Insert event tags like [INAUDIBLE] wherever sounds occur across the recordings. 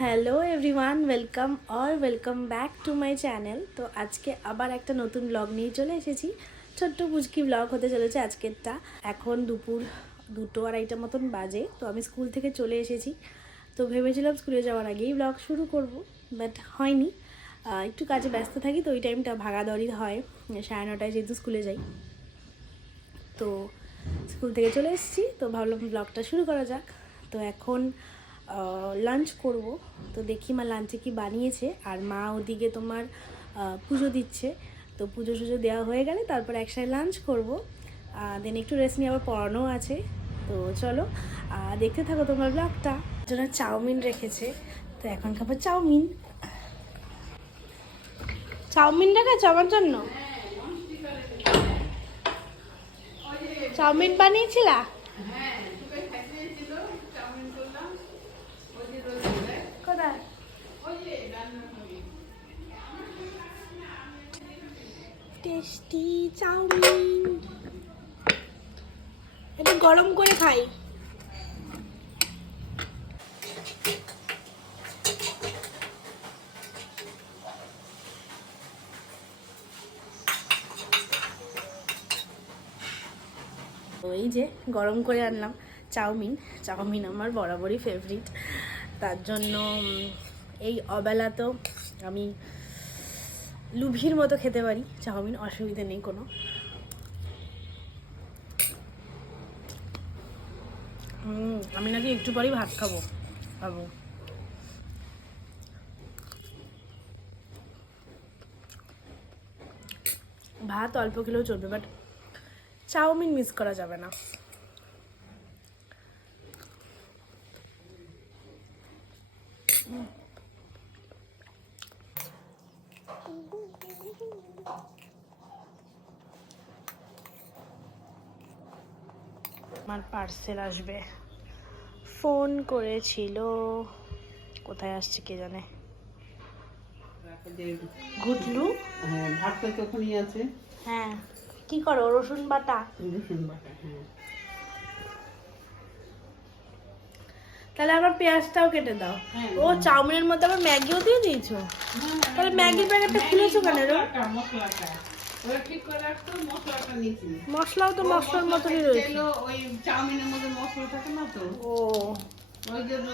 Hello everyone welcome or welcome back to my channel তো আজকে আবার একটা নতুন ব্লগ নিয়ে চলে এসেছি। ছোট্ট পুচকি ব্লগ হতে চলেছে আজকেরটা। এখন দুপুর দুটো আড়াইটা মতন বাজে, তো আমি স্কুল থেকে চলে এসেছি। তো ভেবেছিলাম স্কুলে যাওয়ার আগেই ব্লগ শুরু করব বাট হয়নি। একটু কাজে ব্যস্ত থাকি, তো ওই টাইমটা ভাগাদড়ি হয়। সাড়ে নটায় যেহেতু স্কুলে যাই। তো স্কুল থেকে চলে এসেছি, তো ভাবলাম ব্লগটা শুরু করা যাক। তো এখন লাঞ্চ করব। তো দেখি মা লাঞ্চে কি বানিয়েছে, আর মা ওদিকে তোমার পুজো দিচ্ছে। তো পুজো টুজো দেওয়া হয়ে গেলে তারপর একসাথে লাঞ্চ করব। দেন একটু রেস্ট নিয়ে আবার পড়ানো আছে। তো চলো দেখতে থাকো তোমার ব্লগটা জন্য চাউমিন রেখেছে, তো এখন খাব চাউমিন। চাউমিন রেখেছো আমার জন্য? চাউমিন বানিয়েছিলা? টেস্টি চাউমিন এটা গরম করে খাই। এই যে গরম করে আনলাম চাউমিন। চাউমিন আমার বরাবরই ফেভারিট তার জন্য এই অবেলা তো আমি লুভির মতো খেতে পারি, চাউমিন অসুবিধা নেই কোনো। আমি নাকি একটু পরেই ভাত খাব খাব ভাত অল্প খেলেও চলবে বাট চাউমিন মিস করা যাবে না। আমার পার্সেল আসবে। ফোন করেছিল কোথায় আসছে কে জানে? ঘুটলু হ্যাঁ ভাতটা তো ওখানেই আছে। হ্যাঁ কি করো রসুন বাটা? রসুন বাটা হ্যাঁ। তাহলে আবার পেঁয়াজটাও কেটে দাও। হ্যাঁ। ও চাউমিনের মধ্যে আবার ম্যাগিও দিয়ে দিয়েছ? তাহলে ম্যাগির প্যাকেটটা খুলেছো কেন মশলাও তো মশলার মতনই রয়েছে। ওই চাউমিনের মধ্যে মশলা থাকে না তো? ও। ওই জন্য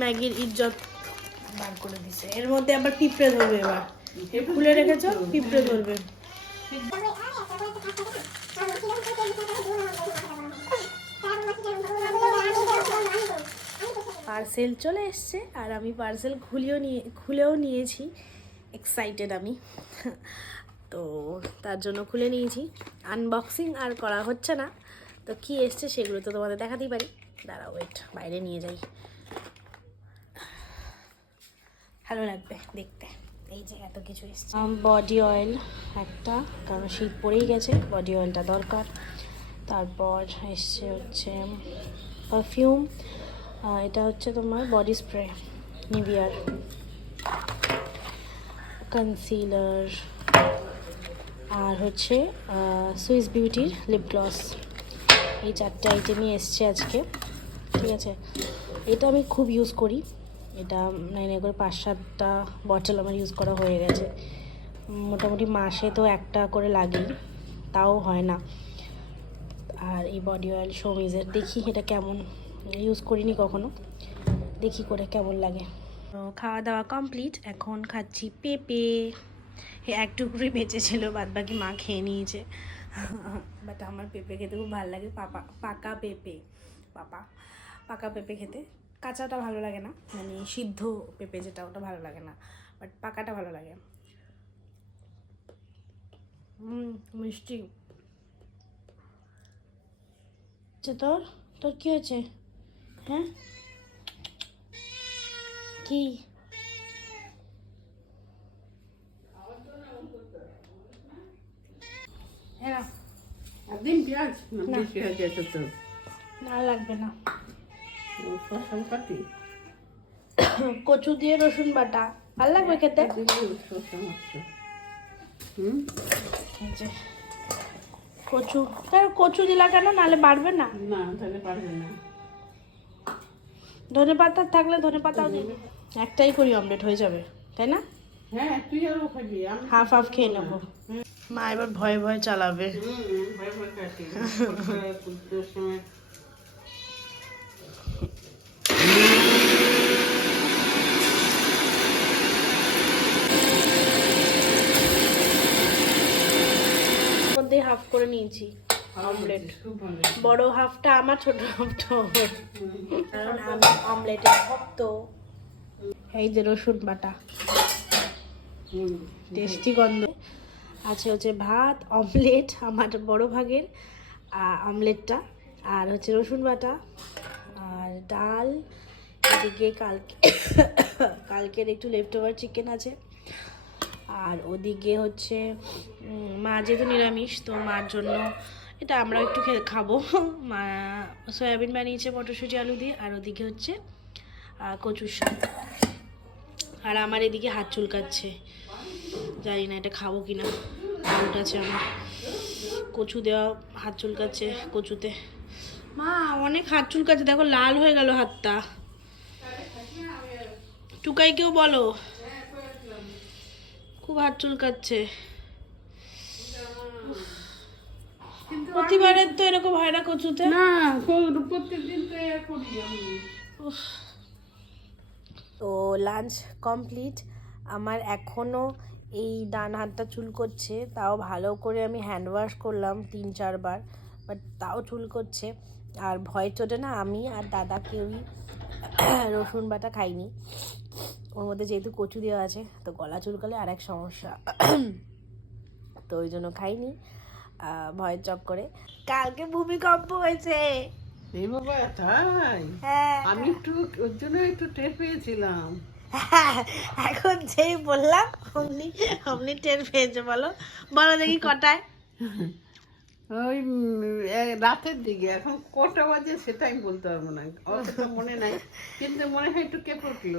ম্যাগির ইজ্জত। বার করে দিছে। এর মধ্যে আবার পিঁপড়ে ধরবে এবার। খুলে রেখেছো? পিঁপড়ে ধরবে। পার্সেল চলে এসছে আর আমি পার্সেল খুলেও নিয়ে খুলেও নিয়েছি। এক্সাইটেড আমি। তো তার জন্য খুলে নিয়েছি। আনবক্সিং আর করা হচ্ছে না। তো কি এসছে সেগুলো তো তোমাদের দেখাতেই পারি। দাঁড়াও ওয়েট বাইরে নিয়ে যাই। ভালো লাগবে দেখতে। এই যে এত কিছু এসছে। বডি অয়েল একটা, কারণ শীত পড়েই গেছে বডি অয়েলটা দরকার। তারপর এসছে হচ্ছে পারফিউম এটা হচ্ছে তোমার বডি স্প্রে নিভিয়ার কনসিলার আর হচ্ছে সুইস বিউটির লিপ গ্লস এই চারটে আইটেমই এসছে আজকে, ঠিক আছে? এটা আমি খুব ইউজ করি। এটা নাইনে করে পাঁচ সাতটা বটল আমার ইউজ করা হয়ে গেছে। মোটামুটি মাসে তো একটা করে লাগেই, তাও হয় না। আর এই বডি অয়েল সমিজের দেখি এটা কেমন। ইউজ করিনি কখনো। দেখি করে কেমন লাগে। খাওয়া দাওয়া কমপ্লিট এখন খাচ্ছি পেঁপে। এক টুকরোই বেঁচেছিল বাদ বাকি মা খেয়ে নিয়েছে। বাট আমার পেঁপে খেতে খুব ভালো লাগে, পাপা, পাকা পেঁপে, পাপা, পাকা পেঁপে খেতে। কাঁচাটা ভালো লাগে না মানে সিদ্ধ পেঁপে যেটা, ওটা ভালো লাগে না বাট পাকাটা ভালো লাগে। মিষ্টি। আচ্ছা তোর? তোর কি হয়েছে? হ্যাঁ? কি? একদিন পেঁয়াজ না না। বেশ পেঁয়াজ আছে তো না লাগবে না। ও শসা কাটি কচু দিয়ে রসুন বাটা। ভালো লাগবে খেতে? শসা মাছটা হুম? এই যে কচু। তার কচু দিলা কেন? নালে বাড়বে না। না তাহলে পারবে না। ধনে পাতা থাকলে ধনে পাতাও দিবি একটাই করি অমলেট হয়ে যাবে তাই না? হ্যাঁ তুই আরও খাবি হাফ হাফ খেয়ে নেব। মা এবার ভয়ে ভয়ে চালাবে। মধ্যে হাফ করে নিয়েছি অমলেট বড় হাফটা আমার ছোট হাফটা কারণ আমি অমলেটের ভক্ত। এই যে রসুন বাটা। টেস্টি গন্ধ। আছে হচ্ছে ভাত অমলেট আমার বড় ভাগের অমলেটটা আর হচ্ছে রসুন বাটা আর ডাল এদিকে কালকে [COUGHS] কালকের একটু লেফট ওভার চিকেন আছে আর ওদিকে হচ্ছে মা যেহেতু নিরামিষ তো মার জন্য এটা আমরা একটু খাব। [LAUGHS] মা সয়াবিন বানিয়েছে মটরশুঁটি আলু দিয়ে আর ওদিকে হচ্ছে কচুর শাক। আর আমার এদিকে হাত চুলকাচ্ছে। জানি না এটা খাব কিনা। ডাউট আছে আমার। কচু দেওয়া হাত চুলকাচ্ছে কচুতে। মা অনেক হাত চুলকাচ্ছে। দেখো লাল হয়ে গেল হাতটা। টুকাইকেও বলো। খুব হাত চুলকাচ্ছে। প্রতিবারের তো এরকম হয় না কচুতে। না প্রত্যেকদিন তো এ করি আমি। উফ। তো লাঞ্চ কমপ্লিট আমার এখনও এই ডান হাতটা চুল করছে, তাও ভালো করে আমি হ্যান্ড ওয়াশ করলাম তিন চারবার বাট তাও চুল করছে। আর ভয় চোটে না আমি আর দাদা কেউই [COUGHS] রসুন বাটা খাইনি। ওর মধ্যে যেহেতু কচু দেওয়া আছে, তো গলা চুলকালে আর এক সমস্যা। [COUGHS] তো ওই জন্য খাইনি। ভয়ের চক্করে কালকে ভূমিকম্প হয়েছে। এই বাবা তাই? হ্যাঁ আমি একটু ওর জন্য একটু টের পেয়েছিলাম। [LAUGHS] এখন যেই বললাম অমনি অমনি টের পেয়েছে বলো। বলো দেখি কটায়। [LAUGHS] ওই রাতের দিকে এখন কটা বাজে সেটা আমি বলতে পারব না। অতটা মনে নাই কিন্তু মনে হয় একটু কেঁপে উঠল।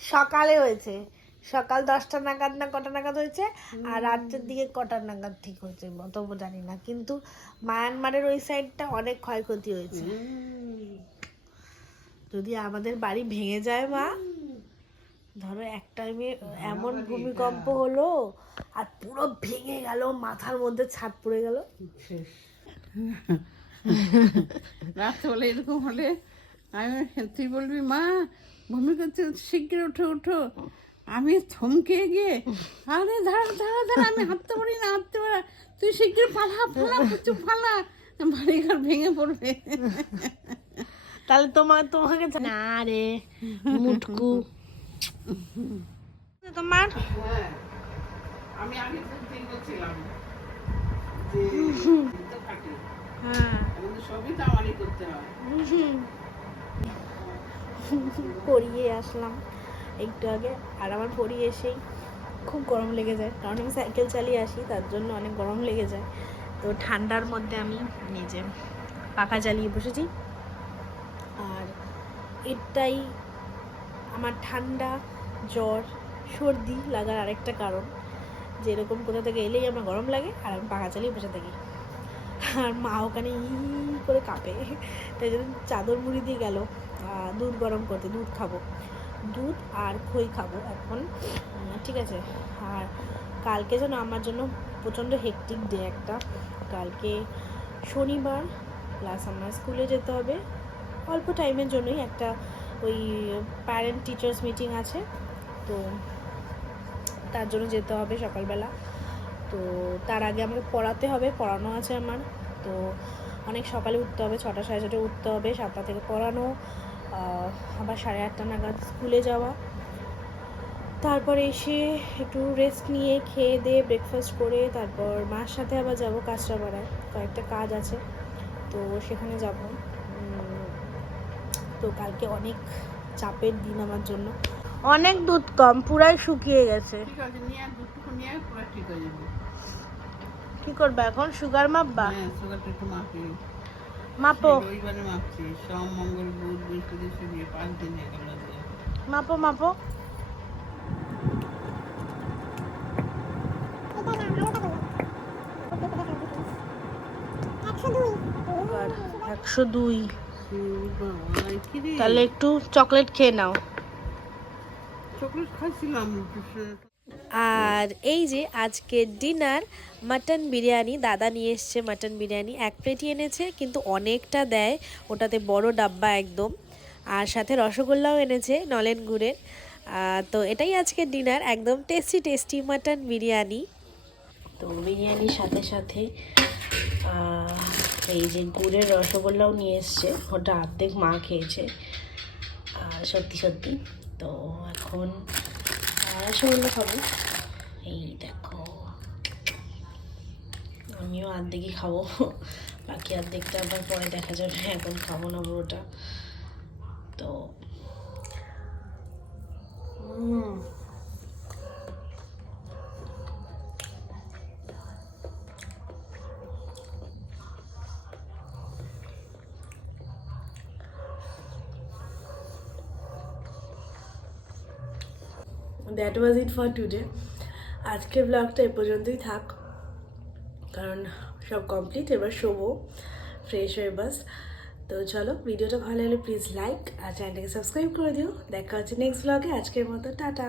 সকালে হয়েছে। সকাল দশটা নাগাদ না কটা নাগাদ হয়েছে আর রাত্রের দিকে কটা নাগাদ ঠিক হয়েছে অত জানি না। কিন্তু মায়ানমারের ওই সাইডটা অনেক ক্ষয়ক্ষতি হয়েছে। যদি আমাদের বাড়ি ভেঙে যায় মা ধরো এক টাইমে এমন ভূমিকম্প হলো আর পুরো ভেঙে গেল মাথার মধ্যে ছাদ পড়ে গেল। শেষ। [LAUGHS] রাত হলে এরকম হলে আমি তুই বলবি মা ভূমি করতে শীঘ্র উঠো উঠো। আমি থমকে গিয়ে আরে দাঁড়া দাঁড়া দাঁড়া আমি হাঁটতে পারি না হাঁটতে পারি। তুই শীঘ্র পালা পালা কিছু পালা। বাড়িঘর ভেঙে পড়বে। তাহলে তোমার তোমাকে না রে মুটকু। তোমার? হ্যাঁ আমি আগে তো চিন্তা ছিলাম যে হ্যাঁ। সবই তো আমারই করতে হয়। পড়িয়ে আসলাম। একটু আগে। আর আমার পড়িয়ে এসেই খুব গরম লেগে যায়। কারণ আমি সাইকেল চালিয়ে আসি, তার জন্য অনেক গরম লেগে যায়। তো ঠান্ডার মধ্যে আমি নিজে পাখা চালিয়ে বসেছি। আর এটাই আমার ঠান্ডা, জ্বর, সর্দি লাগার আরেকটা কারণ। যে এরকম কোথা থেকে এলেই আমার গরম লাগে আর আমি পাখা চালিয়ে বসে থাকি। আর মা ওখানে ই করে কাঁপে। তাই জন্য চাদর মুড়ি দিয়ে গেল দুধ গরম করতে, দুধ খাব। দুধ আর খই খাব এখন। ঠিক আছে? আর কালকে যেন আমার জন্য প্রচণ্ড হেকটিক ডে একটা। কালকে শনিবার প্লাস আমার স্কুলে যেতে হবে। অল্প টাইমের জন্যই একটা ওই প্যারেন্ট টিচার্স মিটিং আছে। তো তার জন্য যেতে হবে সকালবেলা। তো তার আগে আমাকে পড়াতে হবে, পড়ানো আছে আমার। তো অনেক সকালে উঠতে হবে, ছটা সাড়ে ছটায় উঠতে হবে, সাতটা থেকে পড়ানো। আবার সাড়ে আটটা নাগাদ স্কুলে যাওয়া। তারপর এসে একটু রেস্ট নিয়ে খেয়ে দিয়ে ব্রেকফাস্ট করে তারপর মার সাথে আবার যাব কাঁচরাপাড়ায়। কয়েকটা কাজ আছে তো সেখানে যাব। তো কালকে অনেক চাপের দিন আমার জন্য। অনেক দুধ কম পুরাই শুকিয়ে গেছে। হয়ে কি করবে এখন? সুগার মাপবা? হ্যাঁ সুগারটা একটু মাপি মাপো। রবিবারে মাপছি সোম মঙ্গল বুধ বৃহস্পতি শুক্র পাঁচ দিন গেল আজকে। মাপো মাপো। একশো দুই? তাহলে একটু চকলেট খেয়ে নাও। চকলেট খাইছিলাম আর এই যে আজকের ডিনার, মাটন বিরিয়ানি, দাদা নিয়ে এসছে মাটন বিরিয়ানি। এক প্লেটই এনেছে, কিন্তু অনেকটা দেয়, ওটাতে বড় ডাব্বা একদম। আর সাথে রসগোল্লাও এনেছে, নলেন গুড়ের। তো এটাই আজকের ডিনার, একদম টেস্টি টেস্টি মাটন বিরিয়ানি। তো বিরিয়ানির সাথে সাথে এই যে গুড়ের রসগোল্লাও নিয়ে এসছে, ওটা অর্ধেক মা খেয়েছে। সত্যি সত্যি, তো এখন রসগোল্লা খাব। এই দেখো। আমিও অর্ধেকই খাব। বাকি অর্ধেকটা আবার পরে দেখা যাবে এখন খাব না পুরোটা। তো উম, that was it for today আজকের ব্লগটা এ পর্যন্তই থাক। কারণ সব কমপ্লিট এবার শোবো। ফ্রেশ হয়ে বাস। তো চলো, ভিডিওটা ভালো লাগলে প্লিজ লাইক আর চ্যানেলটাকে সাবস্ক্রাইব করে দিও। দেখা হচ্ছে নেক্সট ব্লগে আজকের মতো, টাটা।